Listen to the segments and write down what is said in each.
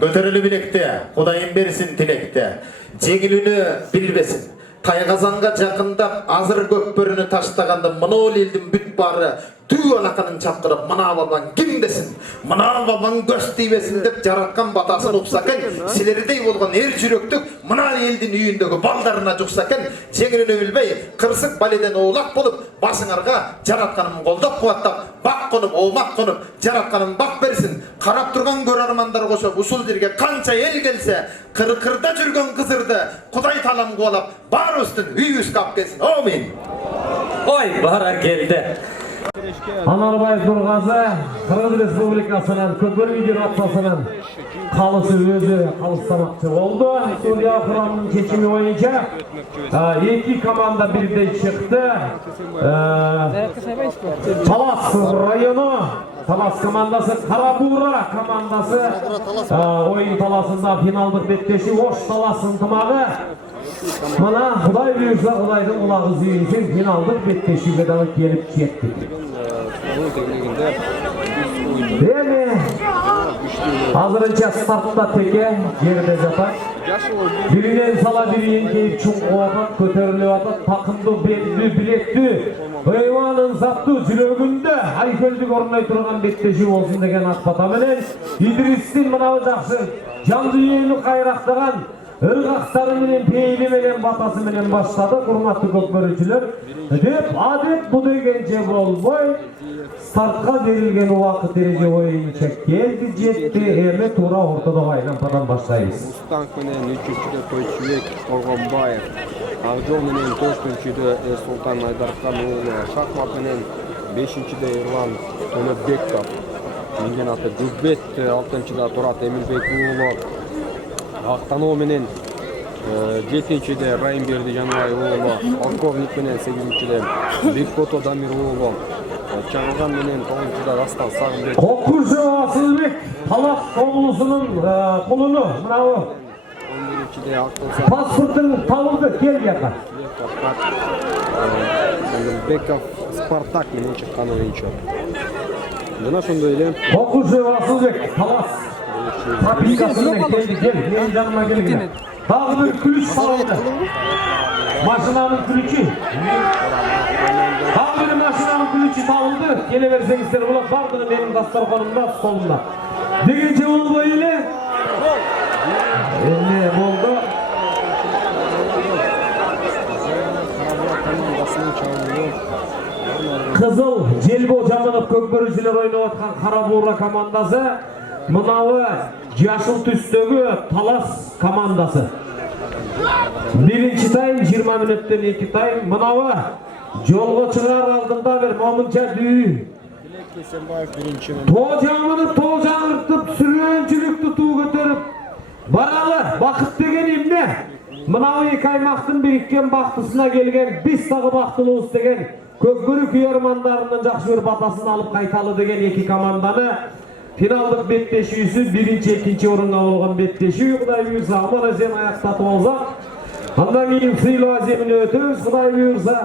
көтерілі білекте, Құдайым берсін тілекте. Жеңіліні білбесін. Тайғазанға жақындап, азыр көкбөріні таштағанда мұны ол елдің бүт бары түй алақанын чапқырып, мына бабаң кім десін, мына бабаң көз тейбесін деп жаратқан батасын ұпсакен, сілердей болған ер жүректік, мына елдің үйіндегі балдарына жұқсакен, жеңіліні білбей, қырсық баледен оғлақ болып, басыңарға жаратқаным қолдап қуаттап, бақ қонып, оғмақ қонып, жаратқаным бақ берсін, қарап тұрған көр армандар қосып, ұсыл жерге қанша ел келсе, қырқырда жүрген қызырды, Құдай талам қуалап, бар үстін үй үскі ап келсін. Амин. Ой, бара келді. Анарбаев Нұрғазы, Қырғыз Республикасынан Көкбөрі Федерациясынан қалысы өзі қалыстамақшы болды. Судья құрамының шешімі бойынша екі команда бірдей шықты. Талас районы, Талас командасы, Қарабура командасы ойын таласында финалдық беттеші Ош Таласын тымағы. Мына Құдай бұйырса, Құдайдың құлағы зүйінсен финалдық беттешіге дағы келіп жеттік. Дені азырынша стартта теке жерде жатар. Бірінен сала бірінен кейіп чұңғы атат, көтерілі атат, тақымды белді білекті, ойванын сатты жүрегінді айкөлдік орнай тұрған беттеші болсын деген ақпатаменен Идристің мынау жақсы жанды ені қайрақтаған ырғақтары менен пейілі менен батасы менен баштады. Құрметті көкбөрішілер, деп адет бұл дегенше болбой стартқа берілген уақыт ереже ойынша келді жетті. Эми тура ортада айлампадан баштайбыз. Мустанг менен 3-чүдө Тойчубек Коргонбаев, Акжол менен 4-чүдө Эрсултан Айдархан уулу, шахмат менен 5-чүдө Эрлан Төлөбеков, менген аты Гүрбет, 6-чыда Турат Эмилбек уулу, Актаноо менен 7-чиде Райымберди Жаныбай уулу, Полковник менен 8-чиде Бекбото Дамир уулу, Чаңган менен 9-чиде Растан Сагынбек. Окушу Асылбек Талас облусунун кулуну мынау 11-чиде Актылса паспортун табылды, кел жака. Беков Спартак менен чыккан оюнчу. Жана ошондой эле Окушу Асылбек Талас пропискасымен келді, кел, менің жаныма келген. Тағы бір күліш салынды. Машинаның күліші. Тағы бір машинаның күліші салынды. Келе берсеңіздер болады, бардығы менің дастарханымда, столымда. Дегенше ол бойылы. Енді болды. Қызыл Желбо Жаманов көкбөрішілер ойнап атқан Қарабура командасы. Мынауы жашыл түстегі Талас командасы. Бірінші тайм 20 минуттен 2 тайм. Мынауы жолға шығар алдында бір момынша дүй. Тол жаңыртып, сүрген жүректі ту көтеріп. Баралы, бақыт деген емне? Мынауы екі аймақтың біріккен бақтысына келген, біз тағы бақтылуыз деген көкбөрі күйермандарының жақшы бір батасын алып қайталы деген екі команданы финалдық беттешісі бірінші, екінші орынға болған беттеші. Құдай бұйырса, аман әзен аяқтатып алсақ. Андан кейін сыйлы әземін өтеміз. Құдай бұйырса,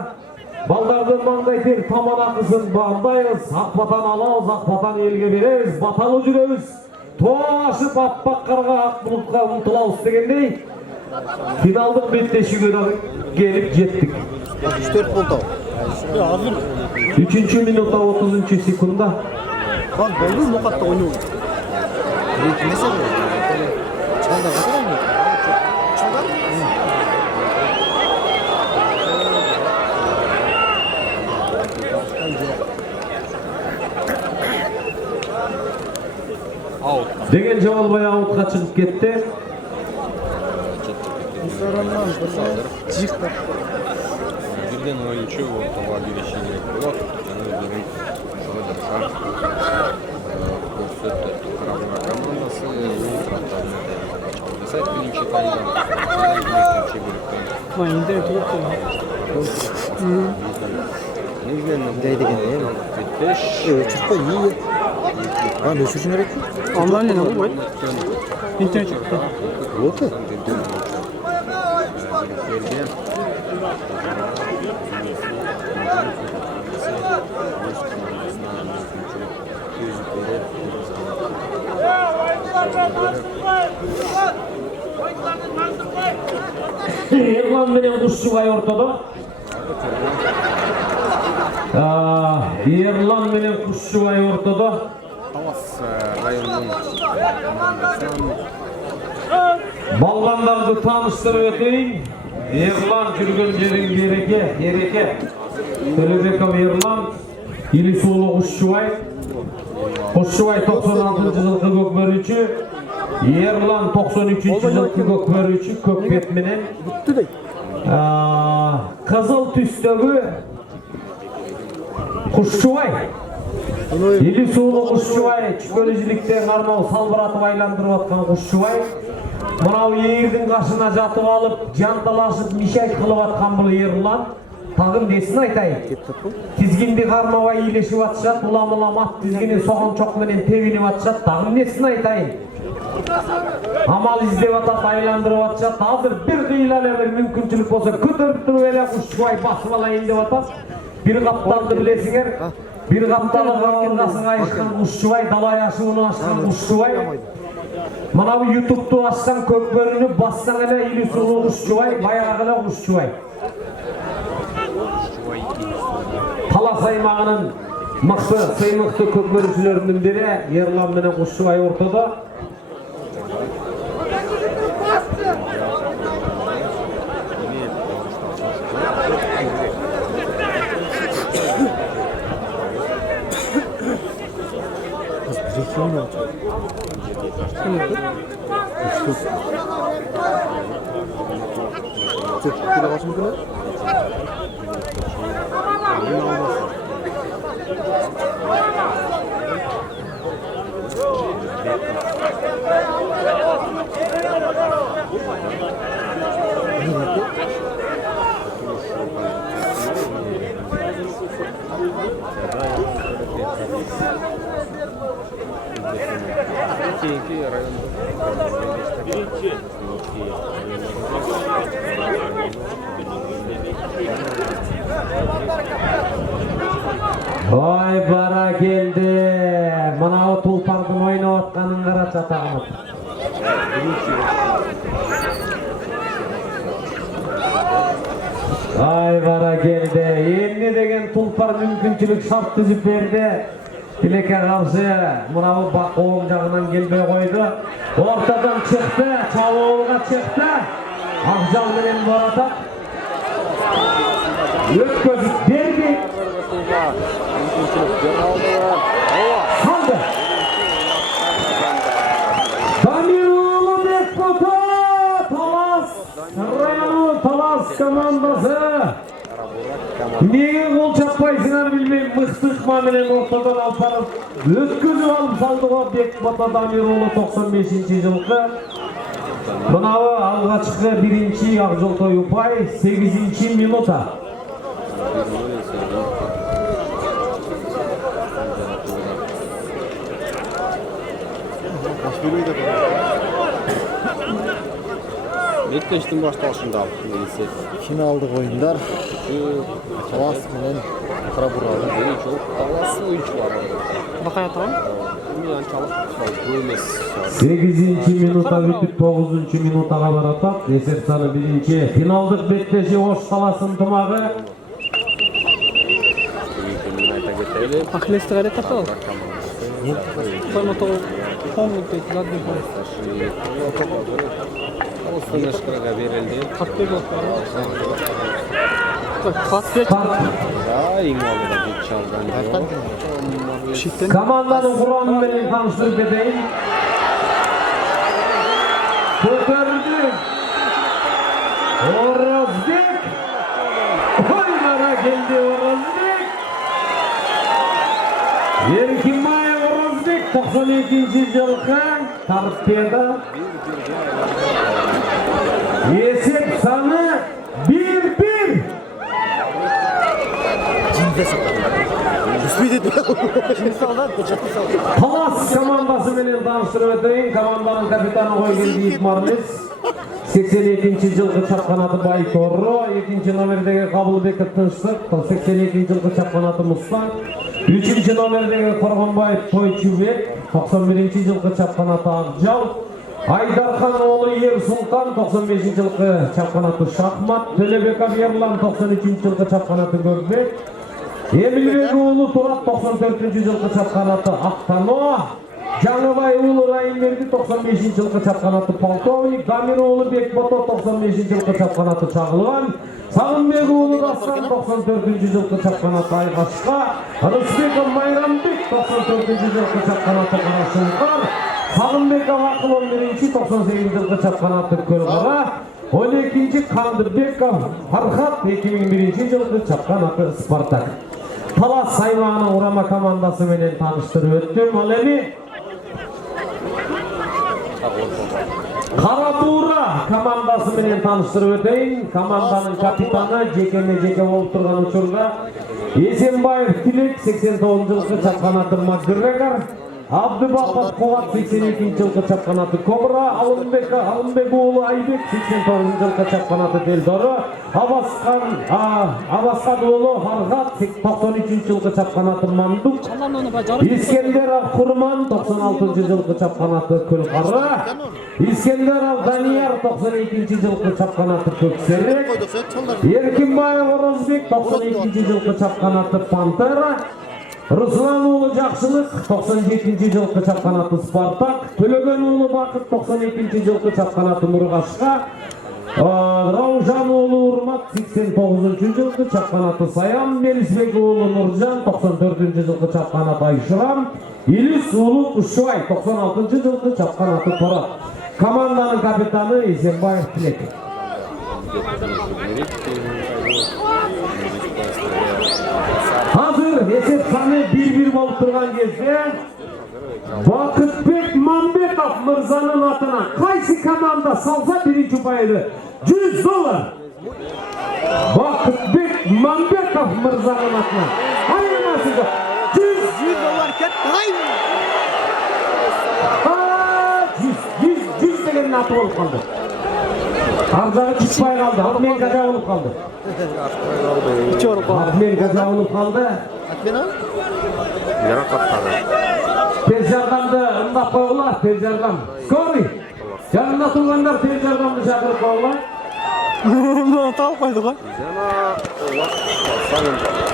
балдардың маңдай тек таман ақысын бағындайыз. Ақбатан алауыз, ақбатан елге береміз, баталы жүреміз. Тоашып аппақ қарға ақ бұлтқа ұмтылауыз дегендей. Финалдық беттешіге келіп жеттік. 34 болды. 3 минута 30 секунда. Хан болды мұқатта ойнау. Ретмесе ғой. Чалда қатырай ма? Чалда? Деген жауалбай аутқа шығып кетті. Birden oyuncu ortalığa girişiyle yok. Yani Karabağ komandası oyun taraftarını mesela birinci taydan Deydi gene ya. Çıkpa iyi. Ha ne sürüşün gerek? Online ne bu? İnternet çıktı. Yok mu? Ерлан менен Кушчубай ортодо. Ерлан менен Кушчубай ортодо. Талас районунун Балбандарды таныштырып өтейин. Ерлан жүргөн жерин Ереке. Төлөбеков Ерлан, Илисуулу Кушчубай. Кушчубай 96-жылкы көкбөрүүчү. Ерлан 93-жылкы көкбөрүүчү көк бет менен. Кызыл түстөгү Кушчубай. Илисуулу Кушчубай чүкөлүжүлүктө кармоо салбыратып айландырып аткан Кушчубай. Мынау ээрдин кашына жатып алып, жанталашып, мишайт кылып аткан бул Ерлан. Тагын несин айтайын? Тизгинди кармабай ийлешип атышат, улам ат тизгини согончок менен тебинип атышат. Тагын несин айтайын? Амал издеп атат, айландырып атышат. Азыр бир кыйла эле бир мүмкүнчүлүк болсо көтөрүп туруп эле Кушчубай басып алайын деп атат. Бир капталды билесиңер. Бир капталы кыргасыга айышкан Кушчубай, далай ашууну ашкан Кушчубай. Мына бу YouTube'ду ачсаң, көкбөрүнү бассаң эле Илисуулу Кушчубай, баягы эле Кушчубай. Талас аймагынын мыкты, сыймыкты көкбөрүүчүлөрүнүн бири Ерлан менен Кушчубай ортодо. Ой, бара келди. Мынау тулпардын ойнап атканын карачы атагым. Ай, бара келди. Эмне деген тулпар мүмкүнчүлүк шарт түзүп берди. Тилекке каршы мынау бакоом жагынан келбей койду. Ортадан чыкты, чабуулга чыкты. Акжал менен баратат. Өткөзүп берди. Saldı. Damirulu Bekbota Talas komandası. Niye gol çappaysınlar bilmeyim. Mıhtıkma menen ortadan alparıp ötközüp alıp saldı o Bekbota Damirulu 95-жылкы. Мынау алгачкы биринчи Акжолтой Упай 8-минута. Беттештин башталышында эсеп. Финалдык оюндар Талас менен Карабуралдын Биринчи жолу Талас оюнчулары. Бакай атам. Анчалык көмес. 8-минута бүтүп 9-минутага баратат. Эсеп саны биринчи. Финалдык беттеши Ош Таластын тумагы. Ахлестер эле тапал. Форматол помнит ладно. Останешкага берилди. Катпек Катпек. Эң алдыда бет чалган. Команданын курамы менен таныштырып кетейин. Көтөрдү. Оразбек. Ой, бара келди Оразбек. Эркинбай Оразбек 92-жылкы Торпедо. Есеп саны 1-1. Талас командасы менен таныштырып өтөйүн. Команданын капитаны койгенди Итмарлис. 82-жылкы чапканаты Байторро, 2-номердеги Кабылбеков Тынчтык, 82-жылкы чапканаты Мустан, 3-номердеги Коргонбаев Тойчубек, 91-жылкы чапканаты Акжал, Айдархан oğlu Ерсултан 95 жылғы чапканаты шахмат, Төлөбеков Ерлан 93 жылғы чапканаты көрбек, Эмилбек oğlu Турат 94 жылғы чапканаты Ақтано, Жаңыбай oğlu Райымберди 95 жылғы чапканаты полковник, Дамир oğlu Бекбото 95 жылғы чапканаты Чагылган, Сагынбек oğlu Рассан 94 жылғы чапканаты Айгашка, Рысбеков Майрамбек 94 жылғы чапканаты Карашулкар, Сагынбеков Акыл 11-ci 98 жылғы чапканаты Көлгара, 12-ci Кандырбеков Фархат 2001 жылғы чапканаты Спартак. Талас аймағының урама командасы менен таныштырып өттүм. Ал эми Кара Буура командасы менен таныштырып өтөйүн. Команданын капитаны жеке болуп турган учурда Эсенбаев Тилек 89 жылғы чапканаты Макдырбекар, Абдыбаков Кубат 82 жылғы чапканаты Кобра, Алымбек уулу Айбек 89 жылғы чапканаты Делдору, Абаскан уулу Фархат 93 жылғы чапканаты Мамдук, Искендеров Курман 96 жылғы чапканаты Көлкары, Искендеров Данияр 92 жылғы чапканаты Көксерек, Эркинбаев Орозбек 92 жылғы чапканаты Пантера, Руслан уулу Жакшылык 97 жылғы чапканаты Спартак, Төлөгөн уулу Бакыт 92 жылғы чапканаты Нургашка, Раужан уулу Урмат 89 жылғы чапканаты Саян, Мелисбек уулу Нуржан 94 жылғы чапканаты Айшырам, Илис уулу Ушубай 96 жылғы чапканаты Торат. Команданын капитаны Эсенбаев Тилек. Hazır esep sаны 1-1 болуп турган кезде Бакытбек Мамбетов мырзанын атына кайсы команда салса биринчи упайды $100. Бакытбек Мамбетов мырзанын атына айырмасы жок. $100 кетти. 100 деген аты болуп калды. Арзағы чықпай қалды, Атмен Кажа болып қалды. Атмен Кажа болып қалды. Тез жардамды ымдап қойғыла, тез жардам. Скорый! Жанында тұрғандар тез жардамды шақырып қойғыла. Бұны тауып қойды ғой.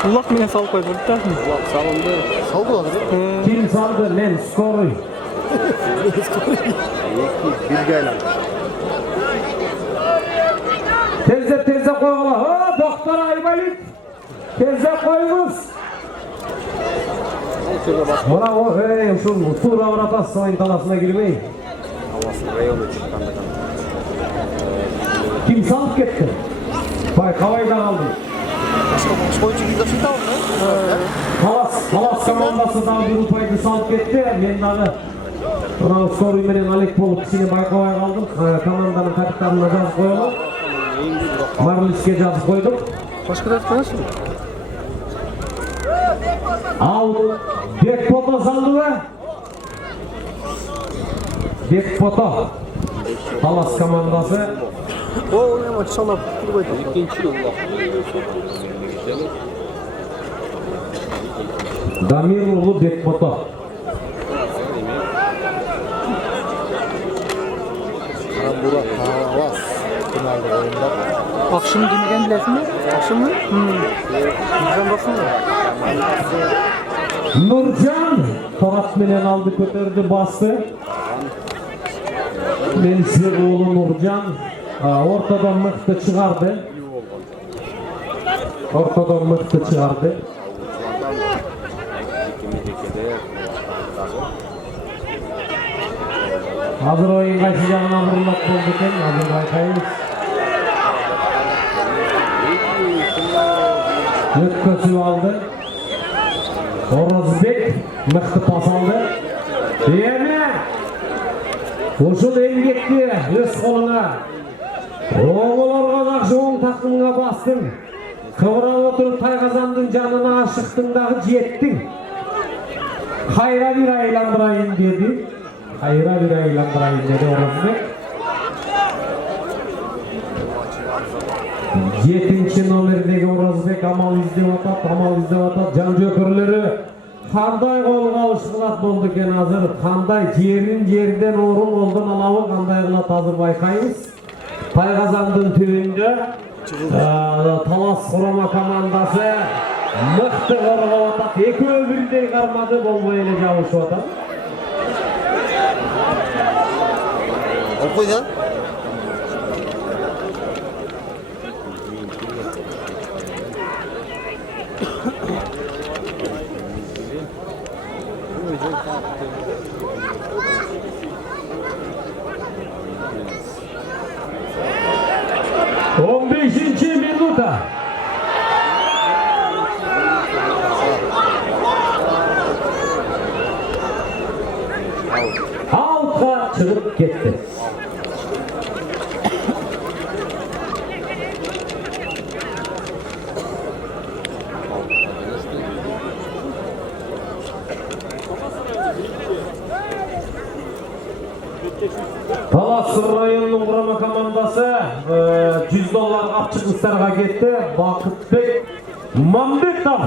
Улақ менен салып қойды. Улақ салынды. Салды ғой? Ким салды? Мен, скорый. Бірге айланды. Tezde koyula. Doktor Aybalit. Tezde koyunuz. Bana o şu Tuğra Vratas oyun talasına girmeyin. Havası rayonu çıktı. Kim salıp gitti? Bay Kavay'da kaldı. Oyuncu gidiyorsun tamam mı? Kalas komandası da bir upaydı salıp gitti. Ben dağı Bana soruyu menen Alek bolup kişini Baykavay kaldım. Komandanın kapitanına yazıp koyalım. Marlis'e yazıp koyduk. Başka da tanışın. Al Bekpoto saldı mı? Bekpoto. Talas komandası. O ne maç çalap. Damir ulu Bekpoto. Burak Talas finalde oyunda. Akşam demegen bilesin mi? Akşam mı? Nurcan basın mı? Nurcan Torat menen aldı kötürdü bastı. Melisbek oğlu Nurcan ortadan mıhtı çıkardı. Hazır oyun kaçacağına vurmak oldu ken, hazır baykayız. Ötközü aldı. Orozbek mıhtı pas aldı. Diyeme! Uşul emgekti öz koluna. Oğularga karşı oң takımga bastın. Kıvırap oturup Taykazandın canına aşıktın dağı jettin. Hayra bir aylandırayın dedi. Orozbek. 7. nomerdeki Orozbek amal izlep atat, Can Jokerleri qanday qo'lga olish qilat bo'ldi ekan hozir? Qanday yerdan o'rin oldan alavi qanday qilat hozir bayqaymiz. Tayqazandın tüyünde Talas Kurama komandası mıhtı qorg'awatak. Ekovi birday qarmadi bo'lmay ele javuşwatak. Olib qo'ygan. On 15. minuta. Out'a çıkıp gitti. Talas rayonunun Kurama komandası $100 kapçıklıklarga gitti. Bakıtbek Mambetov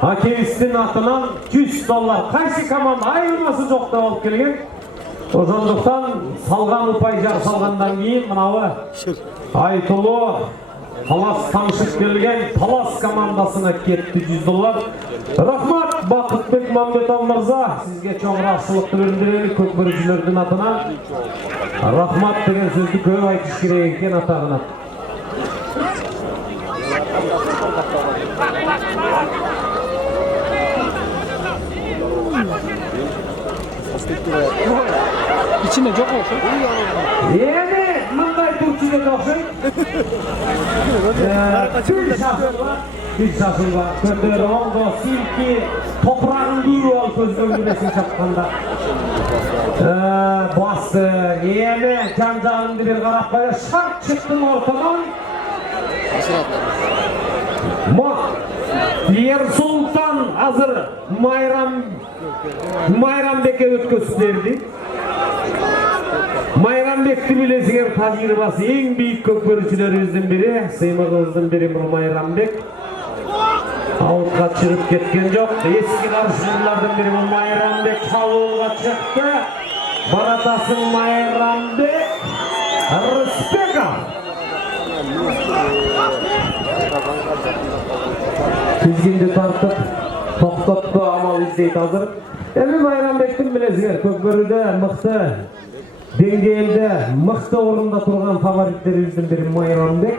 hakemistin atынан $100. Kaysi komanda ayrılması çok da olup kelgen. Ошондуктан салган упай жар салгандан кийин мынабы Айтулу Талас таңшып келген Талас командасына кетти $100. Рахмат Бакытбек Мамбетов мырза, сизге чоң рахматты билдирели көкбөрүчүлөрдүн атынан. Рахмат деген сөздү көп айтыш керек экен атагына. İçinde çok olsun. Endi mындай турчулuk окшойт. Bir şaşırma. Köndörü oldu. Silki toprağın büyüğü ol sözünün güneşini çapkanda. Bastı. Yeme can-canın bir qaraqbaya şart çıktın ortadan. Yer Sultan hazır Mayranbek'e ötközlerdi. Mayranbek'ti bilesiger tajribası en büyük kökbörüçülerimizden biri, sıymağımızdan biri Mayranbek. Out'a çıkıp ketken yok. Eski karşılardan biri Mayranbek çalığa çıktı. Baratasın Mayranbek. Rıspeka. Tizgindi tartıp to'xtatdi amal izleydi hazır. Endi Mayranbek'tin bilesiger kökbörüde mıhtı dengelde mıhtı orunda turgan favoritlerimizden biri Mayranbek.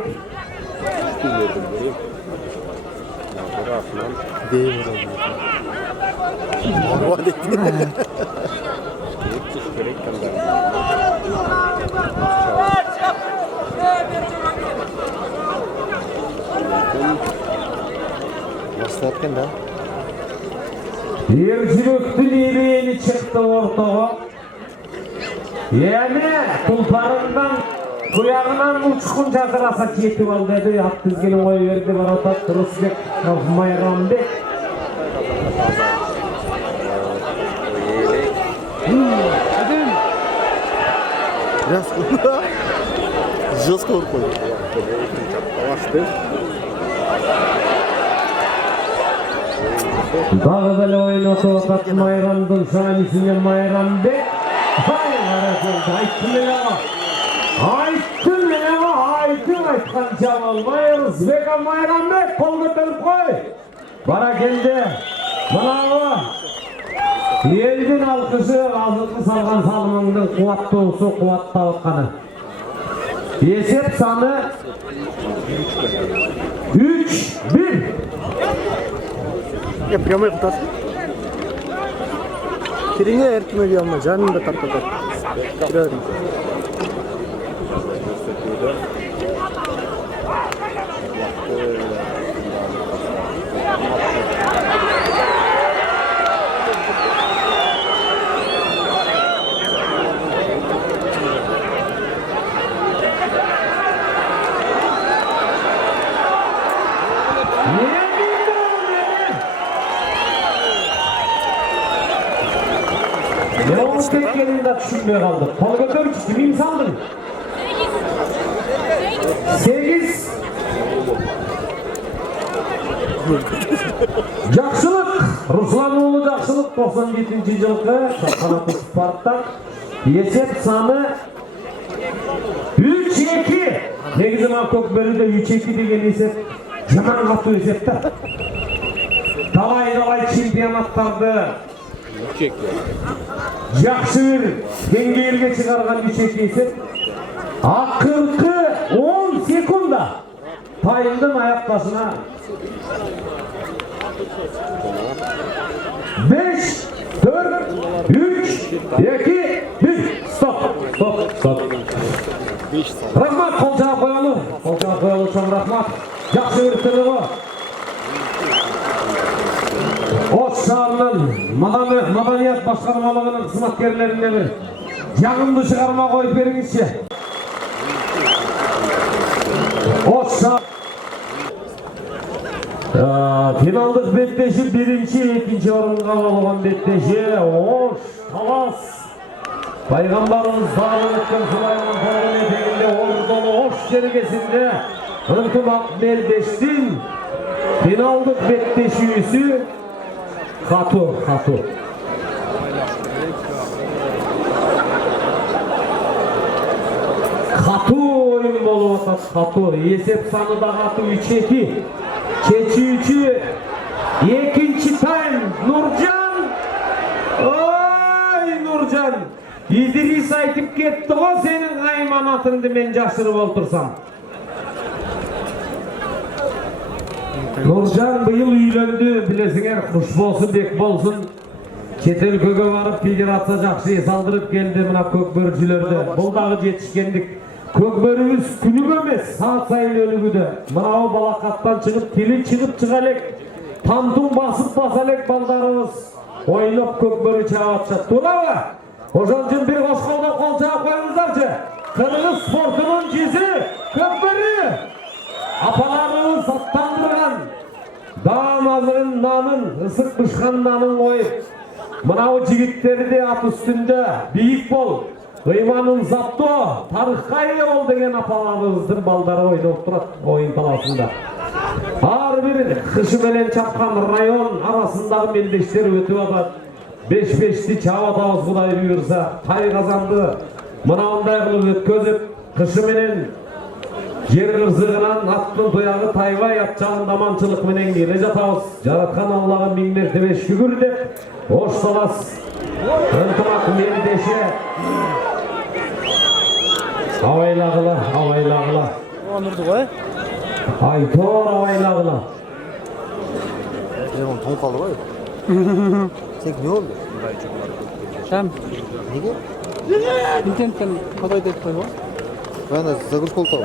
Başlatken da. Ercilöktün iğreni çıktı ortağa. Yani tulparından kuyağından uçkun çakırasa ketip al dedi. At dizgini koyu verdi Baratat Rıspek Mayranbek. Biraz жестко koydu. Dağı böyle oynatı otat Mayran'dın şanisine Mayranbek. Hayır hareket ayttın aytkan Jamal Rıspek Mayranbek kol götürüp koy. Bara geldi. Bravo. Elдің алқышы азырқы салған салымыңдың қуатты olsa қуатты атқаны. Есеп саны 3-1. Прямой қытасың. Кереңе әркіме де алма, жанында тартатады. Кірерім. Yolun tekkelinde düşünmeye kaldık. Kol götürmüş, kim sandın? 8. Жақшылық, Руслан ұлы Жақшылық 97 жылғы Қанаты Спартак есеп саны 3-2. Негізі ма Көкбөріде 3-2 деген есеп жаман қатты есепті. Талай чемпионаттарды жақсы бір деңгейге шығарған 3-2 есеп. Ақырғы 10 секунда тайымдың аяқ басына 5, 4, 3, 2, 1, стоп. Рахмат, қолжаға қойылы, шоң рахмат. Жақсы өрістігі ғой. Ош шағырының Маданият басқармалығының қызметкерлеріне бір жағымды шығарма қойып беріңізші. Ош шағыр финалдық беттеші бірінші, екінші орынға болған беттеші Ош Талас. Пайғамбарымыз дағылы өткен Сулайман тоғын етегінде орындолы Ош жергесінде ынтымақ белдештің финалдық беттеші үйсі Қату. Қату ойын болып отыр, қату. Есеп саны да қату 3-2. Çeçiçi ikinci tayım Nurcan. Oy Nurcan. İdris aytıp ketti o senin aymanatındı men jaşırıp oltursam. Nurcan bıyıl üylöndü bilesinger kuş bolsun bek bolsun. Çetel köge varıp federatsiya jakşı saldırıp geldi mına kökbörçülerde. Бұл дағы жетişkendik. Көкбөріміз күніп емес, saat сайын өлігіді. Мынау балақаттан шығып, келін шығып әлек. Тамтың басып әлек балдарымыз. Ойнап көкбөрі чағатшы. Туралы, ошончун бір қошқалда қол чағып қойыңыздаршы. Қырғыз спортының жезі көкбөрі. Апаларымыз аттандырған. Дağın азырын нанын, ысық бышқан нанын қойып. Мынау жігіттері де ат үстінде биік бол. Ыйманын запты, тарихқа ие бол деген апаларымыздың балдары ойнап тұрады ойын таласында. Ар бір қышы менен чапқан район арасындағы мелдештер өтіп атады. 5-5-ті чабат ауыз Құдай бұйырса, тай қазанды мынауындай қылып өткізіп, қышы менен жер қырзығынан аттың тояғы тайбай атчағын даманшылық менен келе жатабыз. Жаратқан Аллаға мың мәртебе шүгір деп, Ош Талас ынтымақ мелдеші Авайлағыла. Onurdu ғой. Айтор авайлағыла. Телефон тоңып қалды ғой. Сек не болды? Шам. Неге? Интернеттен қодай деп қой ғой. Ben de загрузка oldu.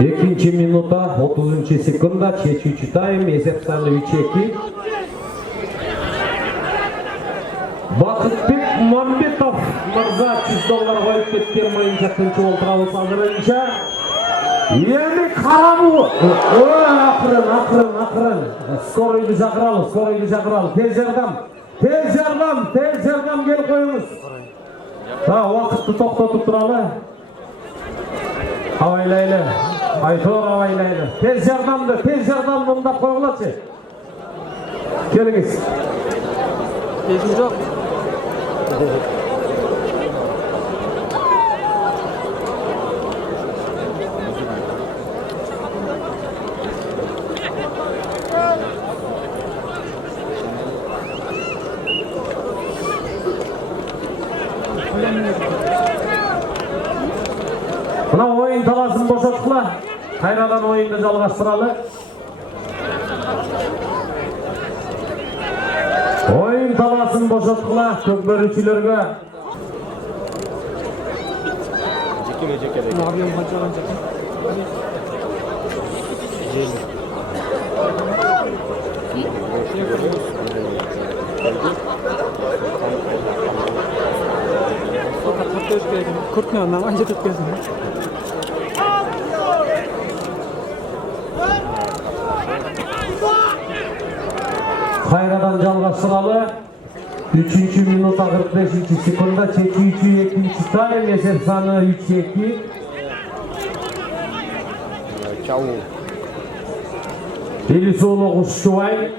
Екінші минута 30 секунда чечүүчү тайм есеп саны 3-2. Бақытбек Мамбетов мырза $100 қойып кеткен моюнчактынчы олтырабыз азырынча. Еми қарабу. Ақырын. Скоройды шақыралы. Тез жардам кел қойыңыз. Уақытты тоқтатып туралы. Авайлайлы. Айтор авайлайлы. Тез жардам мындап қойғылашы. Келіңіз. Есім жоқ. Мына ойын таласын босатқыла. Қайрадан ойынды жалғастыралы. Ойын таласын босатқыла көкбөрүчүлөргө. Абиям қаншаған жақын. Kurtna namaz etkesin. Қайрадан жалғастыралы. 3-ші минута 45-ші секунда чечүүчү экинчи тайм есеп саны 3-2. Чалу. Елисулы Құшшыбай.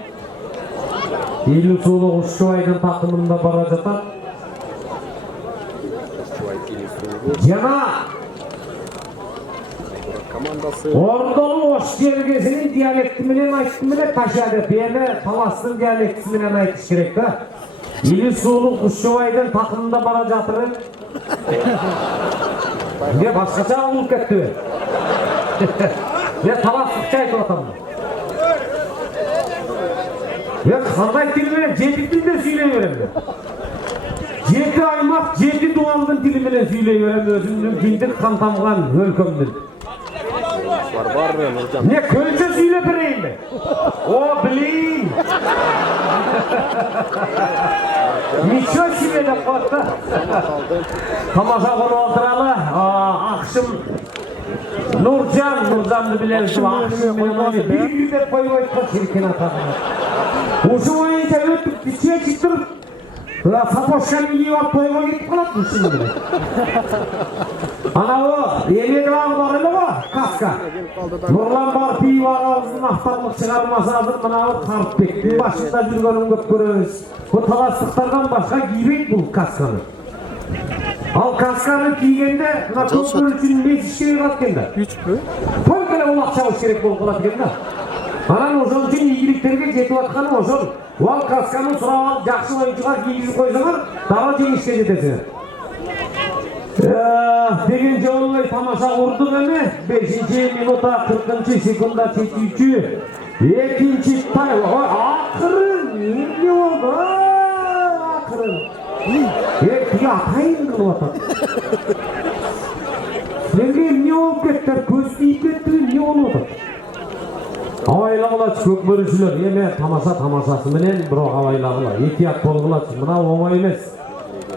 Елисулы Құшшыбайдың тақымында бара жатады. Жана командасы Орындолу Ош-Жергесінің диалекті менен айтты менен ташады. Бені Таластың диалектісі менен айтыш керек да. Елисулы Құшшыбайдың тақымында бара жатырын. Не басқаша болып кетті. Не Таластықша айтып атамын. Қандай тілменен жеті тілде сөйлей беремін. Жеті аймақ, жеті дуалдың тіліменен сөйлей беремін өзімнің тілдік қамтамған өлкөмдің. бар Нұржан. Не көлше сөйлеп берейін бе? О, білейін. Ничего себе деп қойды. Тамаша қонып отыралы, Ақшым Нұржанды білеміз. Ақшым менен бір деп қойып айтқан шеркен атағына. Осы ойынша өтіп чечіп тұрып, сапошканы киіп алып тойға кетіп қалады үшін біле. Анау емеді бар елі ғой, каска. Нұрлан бар пейіп ағалымыздың ақтарлық шығармасы азыр мынау Қарыпбектің башында жүргенін көп көреміз. Бұл таластықтардан басқа кибейді бұл касканы. Ал касканы кигенде көпір үшін месіш керек атқанда. Толкеле ол ақшауыз керек болып қалады екен да. Анан ошол үчүн ийгиликтерге жетип атканы ошол. Ал касканы сурап алып жакшы оюнчуга кийгизип койсоңор, дагы жеңишке жетесиңер. Деген жолу тамаша курдук эми. 5-минута 40-секундда чечүүчү. Экинчи тайм. Акырын, эмне болду? Акырын. Тиги атайын кылып атат. Силерге эмне болуп кетти? Көз тийип кеттиби? Эмне болуп атат? Авайлагылач көк бөрүшүлөр, эме тамашасы менен бирок авайлагыла, этият болгулач, мына оңой эмес.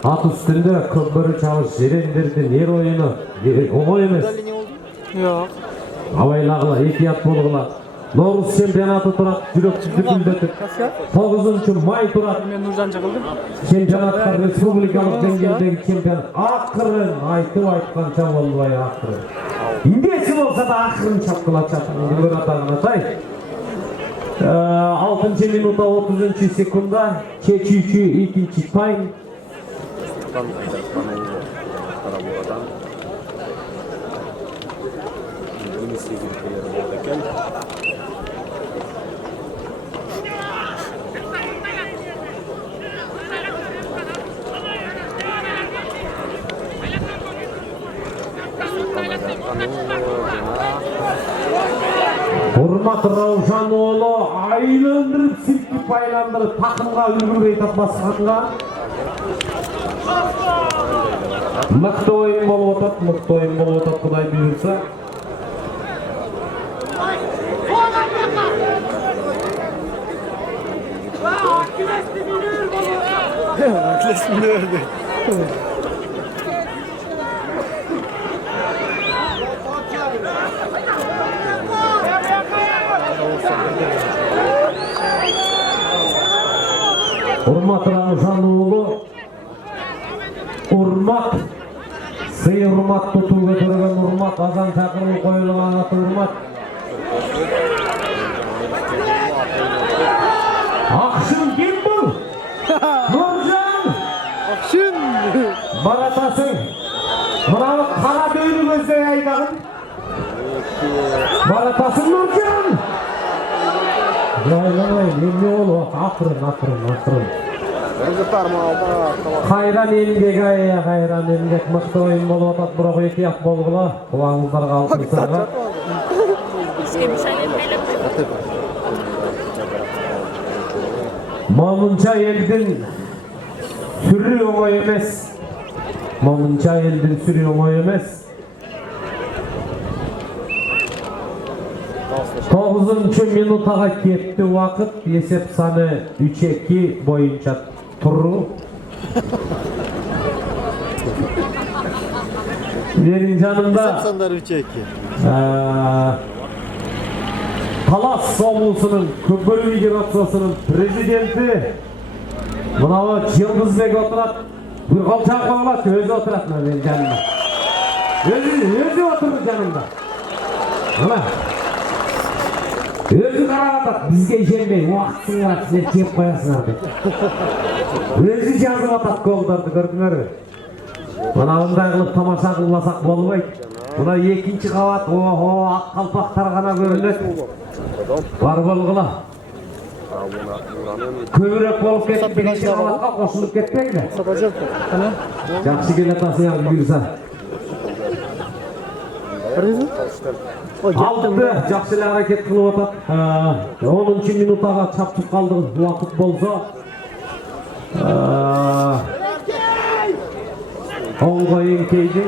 Ат үстүндө көк бөрү чабыш жерендердин эр оюну оңой эмес. Жок. Авайлагыла, этият болгула. Норус чемпионаты турат, жүрөкчү дүпүлдөтүп. 9-май турат. Мен Нуржан жыгылдым. Чемпионатта республикалык деңгээлдеги чемпион. Акырын айтып айтканча болбой акырын. Индеси болса да акырын чапкылачат. Көрөр атагын атай. 6-минута 30-секундда чечүүчү экинчи тайм. Урмат Раушан уулу айландырып, силкип айландырып, такымга үлгүрбөй тапмасканга. Мыкты оюн болуп атат, Кудай буйрса. Урмат Раушан уулу, урмат, сый урмат тутуу көтөргөн урмат, азан чакыруу коюлган аты урмат. Акшын ким бул? Нуржан! Акшын! Баратасың. Мынау кара дөйлү көздөй айдагын. Баратасың Нуржан! Жайлай, эмне болуп атат? Акырын. Кайран эмгек, мыкты оюн болуп атат, бирок этият болгула. Кубаңыздарга алтын сырга. Момунча элдин сүрү оңой эмес. 9-минутага кетти убакыт, эсеп саны 3-2 боюнча туруу. Менин жанымда Сандар 3-2. Талас облусунун Көкбөрү федерациясынын президенти мынау Жылдызбек отурат. Бир колчак болот, өзү отурат менин жанымда. Өзү отуруп жанымда. Мына Өзü қарап атады, бізге жемей, уақытсың бар, сіздер жеп қоясыңар деп. Өзі жазып атады голдарды, көрдіңер бе? Мына ондай қылып тамаша қылмасақ болмайды. Мына екінші қабат, ақ қалпақтар ғана көрінеді. Бар болғыла. Көбірек болып кетіп, бірінші қабатқа қосылып кетпейді. Жақсы келетасың яғы бұйырса. Алды, жақсылы әрекет қылып атады. 10-ші минутаға чапчып қалды уақыт болса. Оңға еңкейді.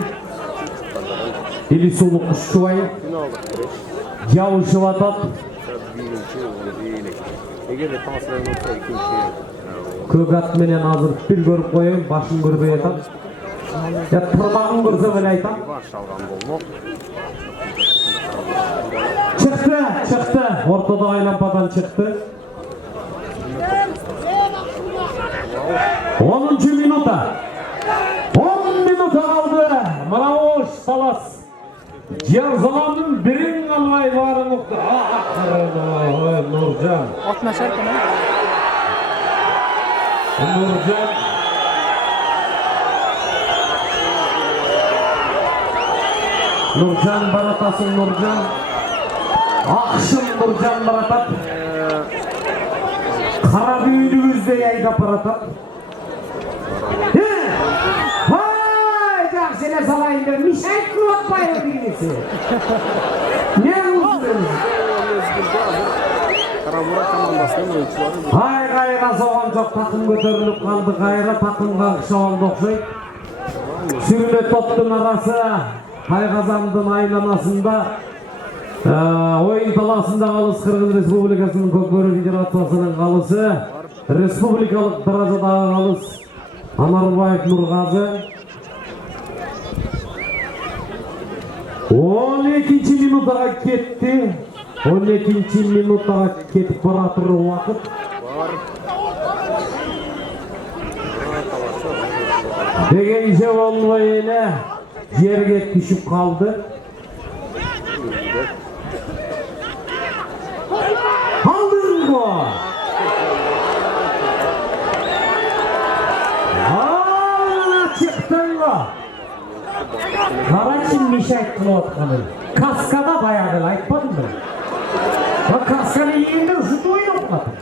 Елисулы құшчуай. Жауышып атады. Көк ат менен азыр бір көріп қойын, башын көрбей атады. Тұрмағын көрсе біле айтады. Çıktı. Ortada aylampadan çıktı. 10. minuta. 10 minuta kaldı. Manavuş Salas. Cihan zamanın birin almayı varı nokta. Nurcan. Atmaşarken ha. Nurcan. Nurcan baratasın Nurcan. Akşam Nurcan baratat. Kara büyüdüğümüzde yayda baratat. Vay Cahşele salayım ben. Mişel kruvat bayrağı birisi. Ne olsun? Hay gayra soğan çok takım götürülüp kaldı. Gayra takım kalkışa oldu okşayıp. Sürüle toptun arası. Hay kazandın aylamasında. Oyun talasında қалыс Kırgız Respublikasının Көкбөрі Федерациясының қалысы, республикалық даражадағы қалыс Анарбаев Нұрғазы. 12 минутаға кетті. 12 минутаға кетіп баратыр уақыт. Дегенше болмай елі жерге түшіп қалды. Aldın gol. Çıktın gol. Karaçin Mişek kılıvatkanın. Kaskada bayağı ayıpmadın mı? O kaskanı yiyindir şutu oynatmadın.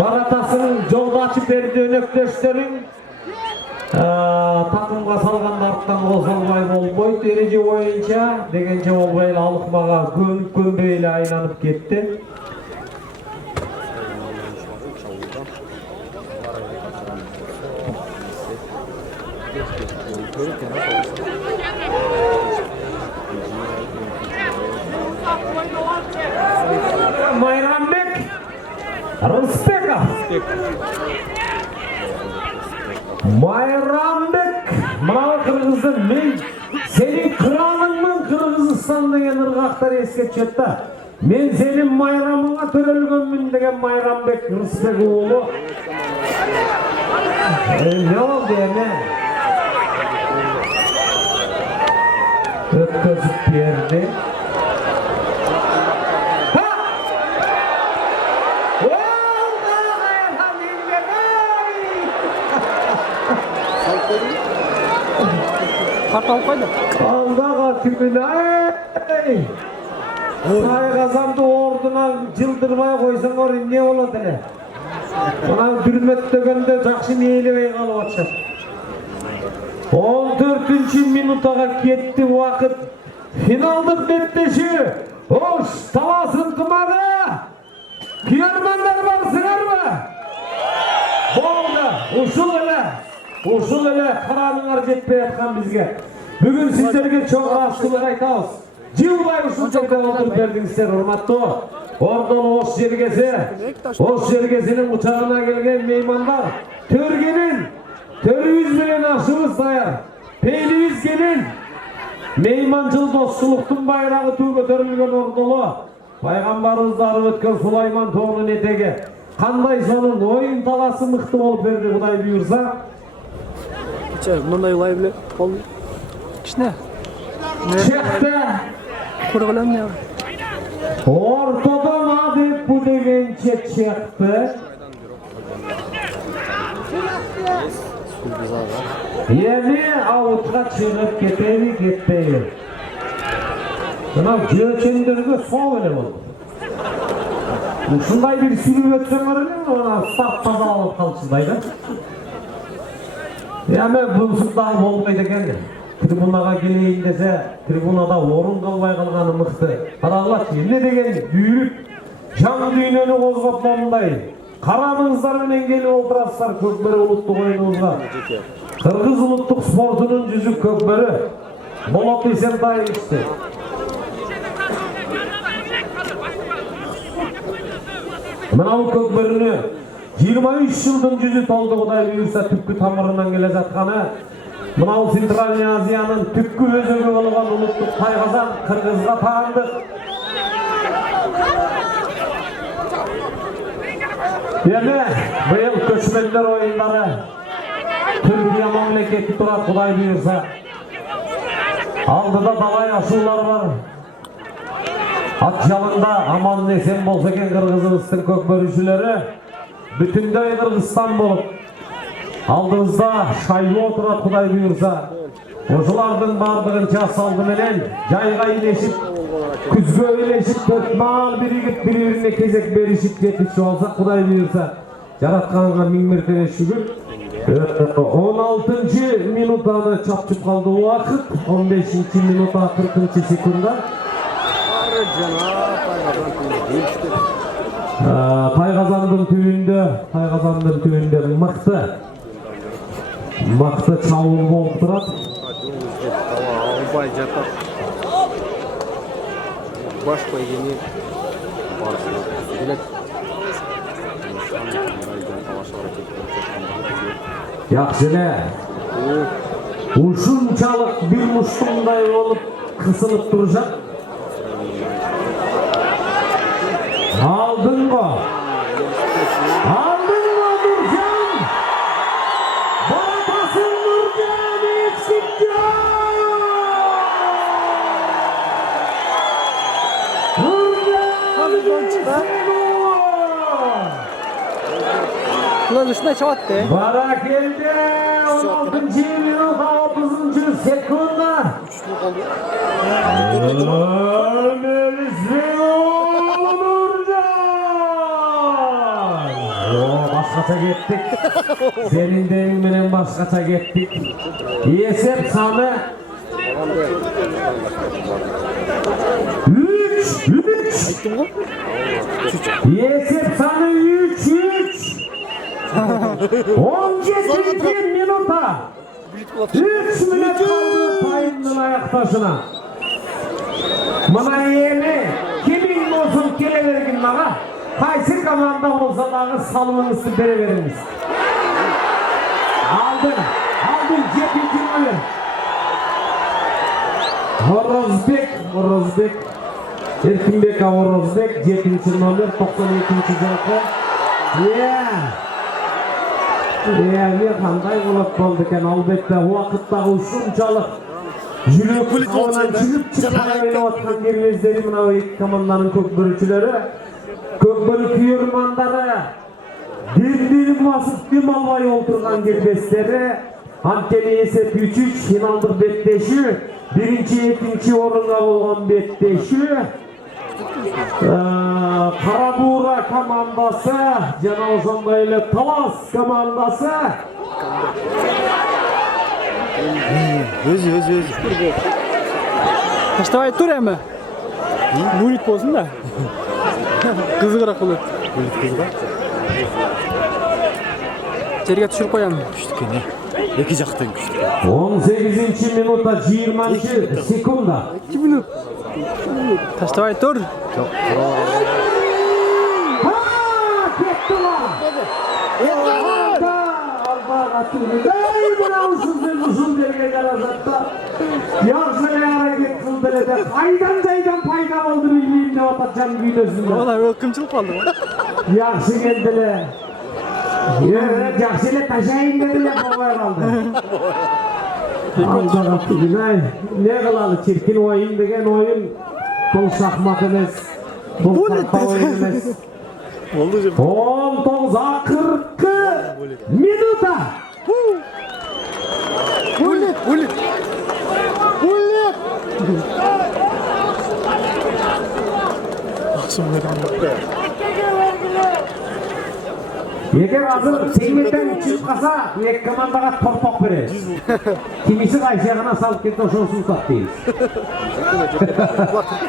Baratasının jolda açıp berdi önöktöşlerin takımga salgandardan косулбай болбойт. Эреже боюнча дегенче болбой эле алыкмага көнбөй эле айланып кетти. Майрамбек Рысбеков. Майрамбек, мынау Кыргыздын мен сенин краныңмын Кыргызстан деген ыргактар эске түшөт да. Мен сенин майрамыңа төрөлгөнмүн деген Майрамбек Рысбек уулу. Ne oldu эме? Өткөзүп берди. Kartal koydu. Aldağa tümüne ay kazandı orduna cıldırmaya koysan oraya ne oladı ne? Bana dürmettegende жақсы мейлебей қалып атышат. 14 минутаға кетті уақыт. Финалдық беттеші. Ош, таласын тымағы. Күйермендер барсыңар ма? Болды, ушыл эле қараныңар жетпей атқан бізге. Бүгін сіздерге чоң рахмет айтабыз. Жылбай ушул жерде отырып бердиңиздер, урматтуу Ордон Ош жергесинин учагына келген меймандар. Төрүбүз менен ашыбыз даяр. Пейлибиз келин. Мейманчыл достулуктун байрагы түү көтөрүлгөн ордоло. Пайгамбарыбыз дарып өткөн Сулайман тоонун этеги. Кандай сонун оюн таласы мыкты болуп берди, Кудай буйрса. Мындай улай беле. Кичине. Чекте Kurgulan ya. Ortada Nadip bu degençe çıktı. Yeni avutga çıkıp keteydi. Buna göçenlerge son öyle oldu. Şunday bir sürü ötsen var öyle mi? Ona start taza alıp kalsındaydı. Yani bunsuzdağım olmaydı ekan. Tribunaga geleyim dese, tribunada orun kalbay kalgany mıқты. Qaragılaçı, ne degen büyük can düýneni kozgap bolunday. Karanыңızдар менен келip олтурасыздар Көкбөрү улуттук оюнубузга. Кыргыз улуттук спортунун жүзүк көкбөрү Болот Исентаевичти. Мына бул көкбөрүнү 23 жылдын жүзү толду Кудай буйрса түпкү тамырынан келе жатканы. Мына бул Центральный Азиянын түпкү өзөгү болгон улуттук тайгазан Кыргызга таандык. Эми быйыл көчмөндөр оюндары Түркия мамлекети турат Кудай буйрса. Алдыда далай ашуулар бар. Ат жалында аман эсен болсо экен кыргызыбыздын көкбөрүчүлөрү бүтүндөй Кыргызстан болуп алдыбызда шайлоо турат Кудай буйрса. Ошолардын бардыгын жасалды менен жайга илешип күзгө илешип төрт маал биригип бири-бирине кезек беришип жетиши болсо Кудай буйрса жаратканга миң мертебе шүгүр. 16 минутаны чапчып калды убакыт, 15 минута 40 секунда. Тайгазандын түбүндө мыкты чабуул болуп турат. Албай жатат. Башка эгени барсын. Келет. Жакшы эле. Ушунчалык бир муштумдай болуп кысылып турушат. Алдыңго Нуржан! Батасын Нуржан эксикжан! Ulan üstüne çabattı. Bana geldi 16. minut 30. sekunda. Başkaça gittik. Senin demin menen başkaça gittik. Esep sаны 3-3. Esep sаны 3-3. 17 minuta 3 minut kaldı payının ayaktaşına. Bana yeni kimin olsun kelevergin bana. Kaysi komanda olsa dağı salımınızı vereveriniz. Aldın 7. numara. Horozbek Erkinbek Horozbek 7. numara 92. jalkı. Bir qanday bo'lib qoldi ekan albatta vaqtdagi shunchalik yurak qondan chiqib chiqayotgan yerlerdagi mana bu ikki komandaning ko'kbörüchülari ko'kbörü kuyurmandari dil bosib dem olmay o'tirgan derbesteri Anteni esep 3-3 finalдык betteşi birinchi ikkinchi o'ringa bo'lgan betteşi Karabura komandası, Jana ошондой эле Талас komandası. Өзү. Taştavay tur emi. Bulut bolsun da. Kızıgırak bulut. Bulut kızга. Жерге түшүрүп коям. Күчтүк эне. Эки жактан күчтүк. 18 minuta 20 sekunda. 2 minut. Taştavay tur. Жок, Aydan payda oldu bilmeyeyim ne atacağım videosunda. Ola welcome'çılık kaldı. Yaxşı geldiler. Yaxşı ile taşayın dediler babaya kaldı. Aldı Günay. Ne kılalı çirkin oyun degen oyun. Бұл шахмат емес. Бұл тартау емес. 19 ақырғы минута. Булет. Егер азыр сегменттен чыгып қалса, екі командаға торпақ береді. Кимisi қайсығына салып кетті, ошосын ұстап дейміз.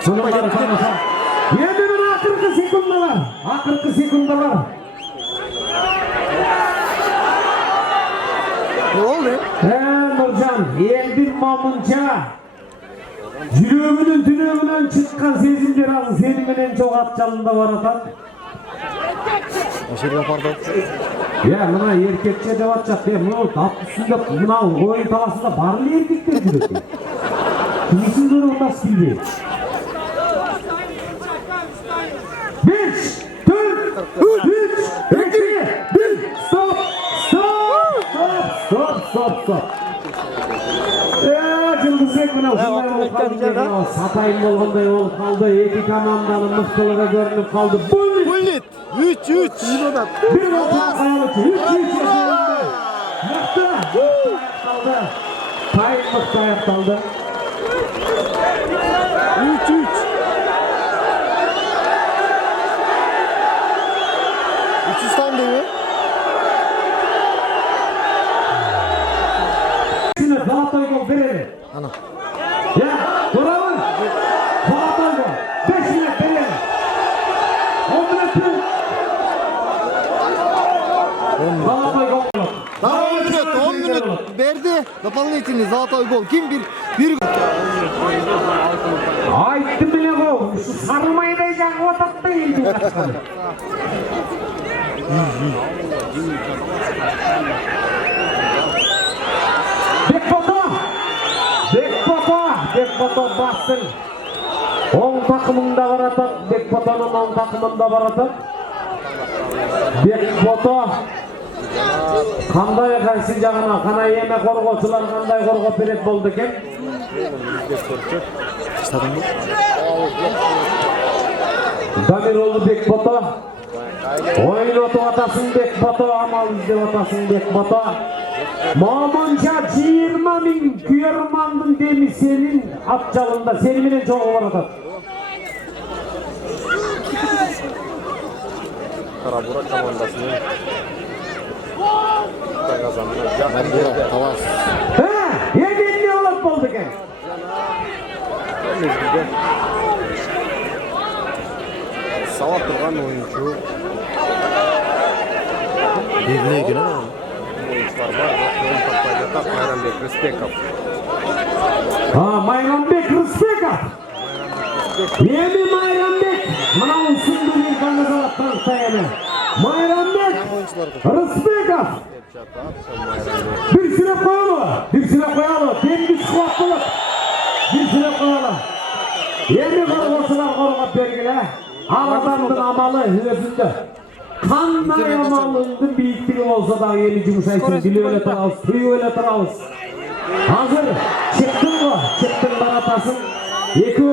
Соның бәрі тамаша. Енді бір ақырғы секундалар. Ne oldu? Нұржан, елдің мамынша жүрегінің түнегінен шыққан сезімдер азы сеніменен жоғат жалында баратады. Aşırı yapardı. Ya mına erkekçe de atacak. Bunu üstünde mına oyun talasında barlı erkekler жүреді. Kimsin durumda sildi? 5, 4, 3, 2, 1, stop! Жылдызбек мына ушундай болуп калды. Сатайын болгондой болуп калды. Эки команданын мыктылыгы көрүнүп калды. Bullet. 3. Bir volta koyalım. 3 Mıhtı ayaktaldı. Tayyip Mıhtı ayaktaldı. 3. Üçüstan değil mi? Şimdi Galatasaray gol verelim. Ana. Ya bravo. Galatasaray gol. 5 minut verelim. 10 minut. Galatasaray gol. Daha 10 minut verdi. Дополнительный золотой гол. Kim bir Ayttım bile gol. Şu sarılmayı жағып атады да елдің қашқаны. Бекбото бастың. Оң тақымында баратады. Бекботоның оң тақымында баратады. Бекбото қандай қайсы жағына, қана еме қорғаушылар қандай қорғап берет болды екен? Дамиролы Бекбото. Ойын отып атасың Бекбото, амал іздеп атасың Бекбото. Мамынша 20 000 күйермандың демі сенің ат жалында, сеніменен жоғы баратады. Карабура командасының Талас. Енді не олап болды екен? Сауап тұрған ойыншы Birine göre ama. ойыншылар бар. Ойын таппай жатат Майрамбек Рысбеков. Майрамбек Рысбеков. Еми Майрамбек. Мынау сүнді мен қаңызалаттан саяны. Майрамбек Рысбеков. Bir süre koyalı. Demdi sıkıvat bulup. Bir süre koyalı. Emi korğosuna korğap bergile. Al adamdın amalı özünde. Kanday amalının biyiktiri olsa da yeni cümüşaysın. Dili öyle turağız, suyu öyle turağız. Hazır. Çıktın baratasın. Eki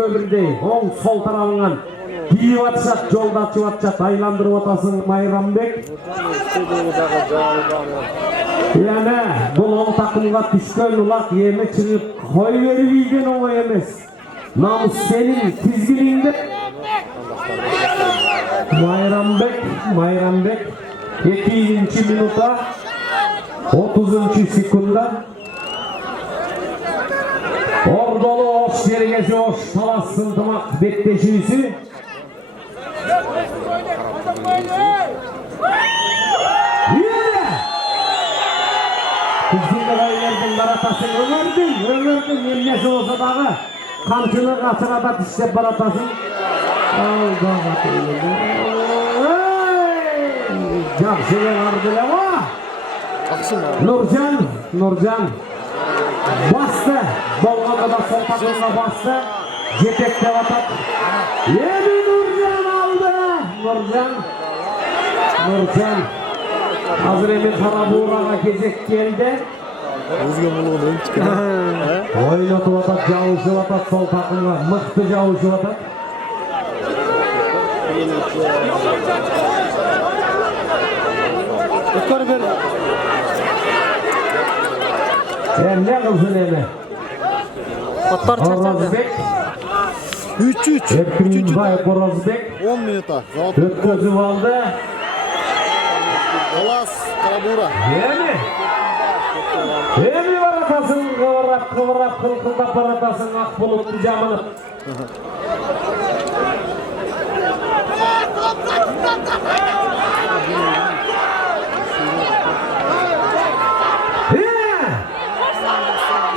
öbürdey. Oң sol tarafından. Giyip atışat, jolda açıp atışat. Aylandırıp atasın Майрамбек. Yani бұл оң тақымға түшкен ұлақ емі чыңып қой өріп үйден оңай емес. Намыс сенің тізгіліңді. Майрамбек 2-ci minuta 30-ci sekunda Ordolu Oş yergesi Oş Talas Sıntımak bekleşiysi Kızgınlık oylarının baratasın ömürdün Yemnesi olsa dağı Kamçılık açığa da dişlep baratasın Жақшылы ардылы ва Нұржан басты болғанда да сол тақымға басты жетектеп атады Еми Нұржан алды Нұржан Қазір емен Қарабураға кезек келді Өзге болуын өң Oynatып atat, jauışıp atat sol takımga. Mıқты jauışıp atat. Ötkörü ver. Ne kılsın emi? Otlar çarçadı. Orazbek. 3-3. Erkin Bayık Orazbek. 10 minuta. Zavap. Ötközüp aldı. Alas Karabura. Emi var atasın, kıvırap, kılkıldap var atasın, ak bulutlu camınıp.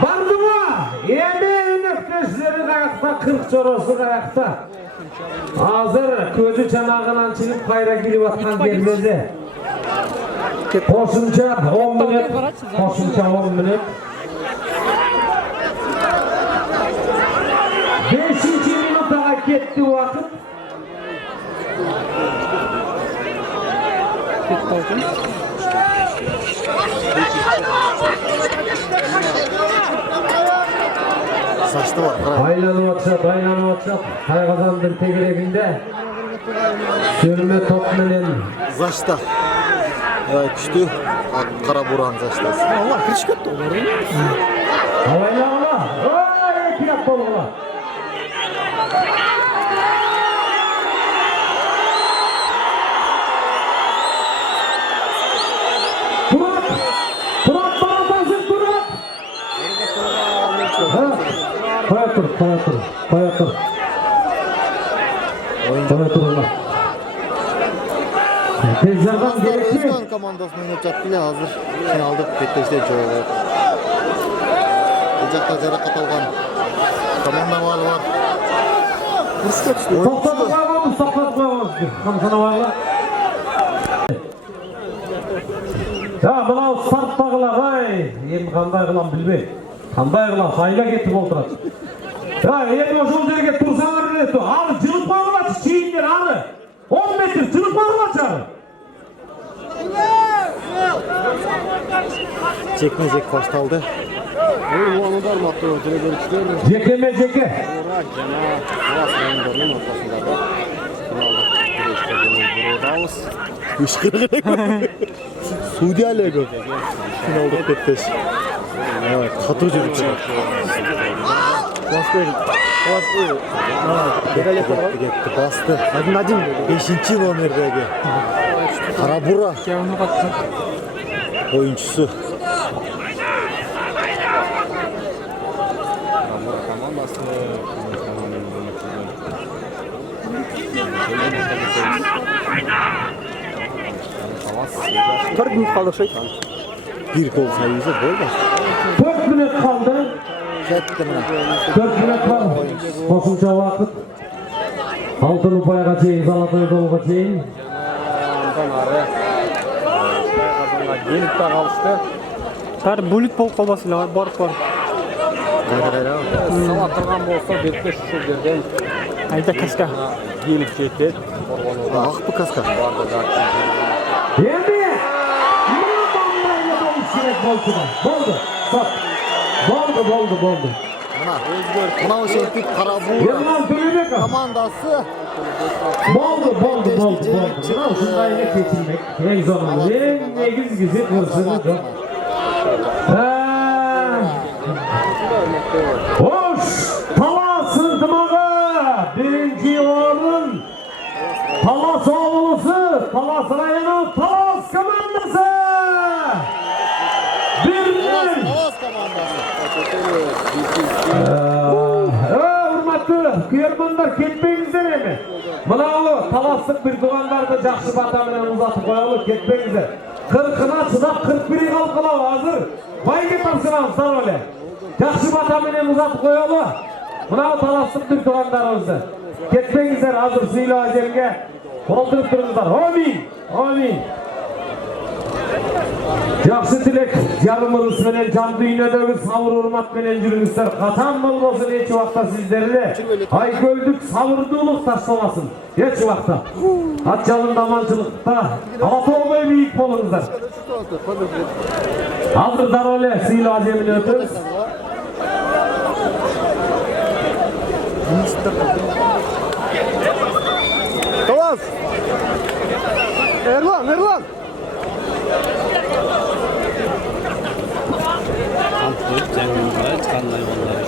Bardı mı? Emi nökteşleri kayakta, 40 çorosu kayakta. Hazır közü çanağından çıkıp kayra girip atkan gelmedi. Koşunca 10 minut. Koşunca 10 minut. 5. minuta gitti vakit. Saçta var. Aylanıp atacak. Kaygazandın tegereginde. Sürme top menen. Zaçta. Evet düştü. Karabura'nın zaçtası. Allah kırış kötü olur. Havayla ola. Oy, pilot bol ola. Turat baratasın Turat. Koya tur. Ola. Tezlerden gerekli. Özkan komandasının oynayacak bile hazır. Finalda Bektaş'ta çoğu. Ocakta jarohat algan komanda var. Kırış kötü. Topladık koyamamız. Kamsana varla. Ya buna start bağlar ay. Em kanday kılan bilmey. Kanday kılan sayla getip oldurat. Ya em oşul jerge tursalar biletu. Arı cılık bağlar çiğinler arı. 10 metre cılık bağlar çarı. Çekmeyecek baştaldı. Bu anılar mı attı? Ötüne görüştü mü? Jekeme. Burak Cana Alas oyunlarının ortasında da finalda Kışkırık. Suudi Alego. Finalda Bektaş. Evet, katır çocuk. Gitti, bastı. Hadi. 5. nomerdeki. Karabura. Kevini kattı. Oyuncusu. komandası Bir gün kaldı şey. Bir gol sayısı gol var. 4 minut kaldı. Kettin. 4 minut kaldı. Koşunca vakit. 6 rupaya çeyin, Zalatay Dolga çeyin. gelip de kalıştı. Tar bulut bol kalbasıyla var, bark var. Sala тұрған болса бетте şu жерден Ayda kaska. gelip жетеді. Ah bu kaska. Yendi. Yine bombayla doluş gerek bolçudan. Boldu. Stop. Boldu. Buna o şekilde Karabura Yılmaz Dönübek al. komandası. Boldu. Buna şundayla geçilmek. En zamanı. En negiz güzel hırsızı. Hoş. Talas Sıntımağı. Birinci orun. Talas oğlusu. Talas rayonu. Talas komandası. 1-0. Talas komandası. Hurmatlı kıyırmanlar ketmeyinizler emi. Mınalı talaslık bir duvanlarda жақсы bataminen uzatıp koyalı ketmeyinizler. 40'ına çıdap 41'i kalkılav hazır. Bayge tapsıramızdan öyle. Жақсы bataminen uzatıp koyalı. Mınalı talaslık bir duvanlarımızda. Ketmeyinizler hazır suyla acelge. Koldurup durunuzlar. Amin. Жақсы тілек, жарымыңыз менен жан дүйнөдөгү сабыр урмат менен жүрүңүздөр. Катан болбосун эч убакта сиздерди. Айкөлдүк сабырдуулук таштабасын. Эч убакта. Ат жалында аманчылыкта ала тоолой бийик болуңуздар. Азыр дароо эле сыйлоо аземине өтөбүз. Tamam. Erlan, Erlan. Antrenör, canlı, çıkanlar, onlar.